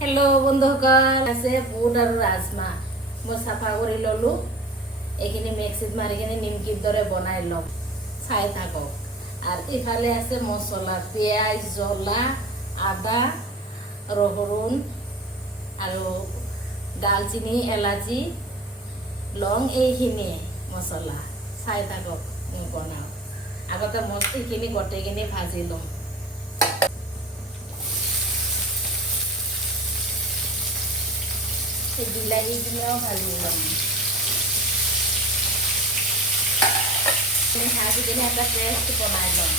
Hello' বন্ধুসকল, আছে বুট আৰু ৰাজমাহ মই চাফা কৰি ল'লোঁ। এইখিনি মিক্সিত মাৰি কিনে নিমকিৰ দৰে বনাই ল'ম, চাই থাকক। আৰু ইফালে আছে মছলা, পিঁয়াজ, জ্বলা, আদা, ৰহুন আৰু ডালচিনি, এলাচি, লং, এইখিনিয়ে মছলা। চাই থাকক মই বনাওঁ। আগতে এইখিনি গোটেইখিনি ভাজি ল'ম। বিলাহীখিনিও ভাজি ল'ম। ভাজি কিনে এটা পেষ্ট বনাই ল'ম।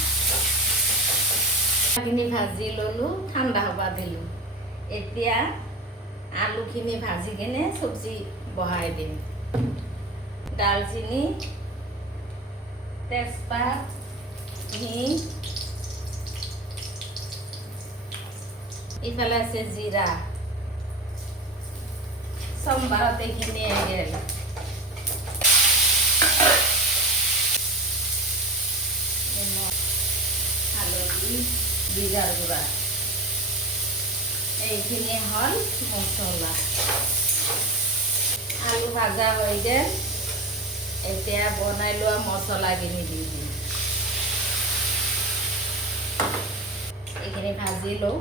খিনি ভাজি ল'লোঁ, ঠাণ্ডা হ'ব দিলোঁ। এতিয়া আলুখিনি ভাজি কিনে চব্জি বহাই দিম। ডালচিনি, তেজপাত, হিং, ইফালে আছে জিৰা। সোমবাৰত এইখিনি গেল। হালধি, জিৰাৰ গুড়া, এইখিনি হ'ল মছলা। আলু ভাজা হৈ গ'ল। এতিয়া বনাই লোৱা মছলাখিনি দি দিম। এইখিনি ভাজি লওঁ।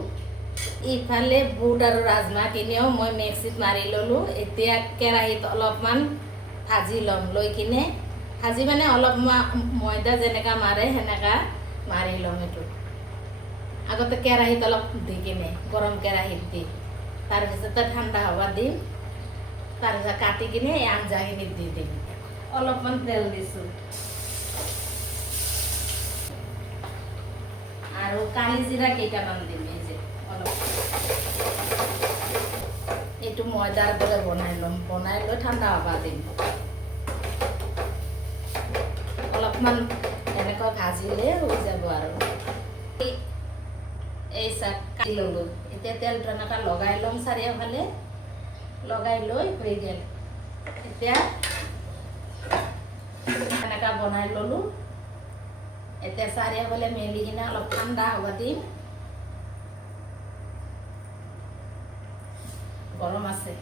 ইফালে বুট আৰু ৰাজমাহখিনিও মই মিক্সিত মাৰি ল'লোঁ। এতিয়া কেৰাহীত অলপমান ভাজি ল'ম। লৈ কিনে ভাজি মানে অলপ ময়দা যেনেকৈ মাৰে সেনেকৈ মাৰি ল'ম। এইটো আগতে কেৰাহীত অলপ দি কিনে গৰম কেৰাহীত দি তাৰপিছতে ঠাণ্ডা হ'ব দিম। তাৰপিছত কাটি কিনে এই আঞ্জাখিনিত দি দিম। অলপমান তেল দিছোঁ আৰু কালি জিৰা কেইটামান দিম। এই যে অলপ এইটো ময়দাৰ দৰে বনাই ল'ম। বনাই লৈ ঠাণ্ডা হ'ব দিম। অলপমান এনেকৈ ভাজিলে হৈ যাব। আৰু এই চাক কাটি ল'লোঁ। এতিয়া তেলটো এনেকৈ লগাই ল'ম চাৰিওফালে। লগাই লৈ হৈ গ'ল। এতিয়া এনেকৈ বনাই ল'লোঁ। এতিয়া চাৰিওফালে মেলি কিনে অলপ ঠাণ্ডা হ'ব দিম। গৰম আছে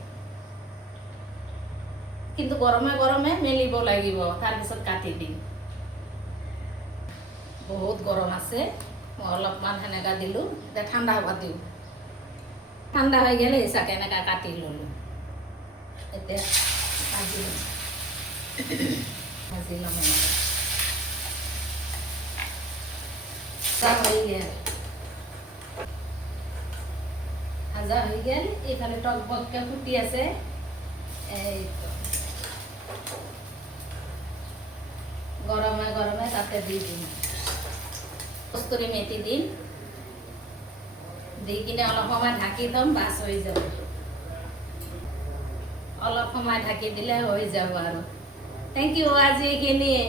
কিন্তু গৰমে গৰমে মেলিব লাগিব। তাৰপিছত কাটি দিম। বহুত গৰম আছে, মই অলপমান সেনেকৈ দিলোঁ। এতিয়া ঠাণ্ডা হ'ব দিওঁ। ঠাণ্ডা হৈ গ'লে চাকে এনেকৈ কাটি ল'লোঁ। এতিয়া ভাজি ল'ম। ভাজি ল'ম এনেকৈ। হৈ গ'ল, ভাজা হৈ গ'ল। এইফালে টকবককৈ ফুটি আছে। এইটো গৰমে গৰমে তাতে দি দিম। কস্তুৰী মেথি দিম। দি কিনে অলপ সময় ঢাকি থ'ম, বাছ হৈ যাব। অলপ সময় ঢাকি দিলে হৈ যাব। আৰু থেংক ইউ। আজি এইখিনিয়ে।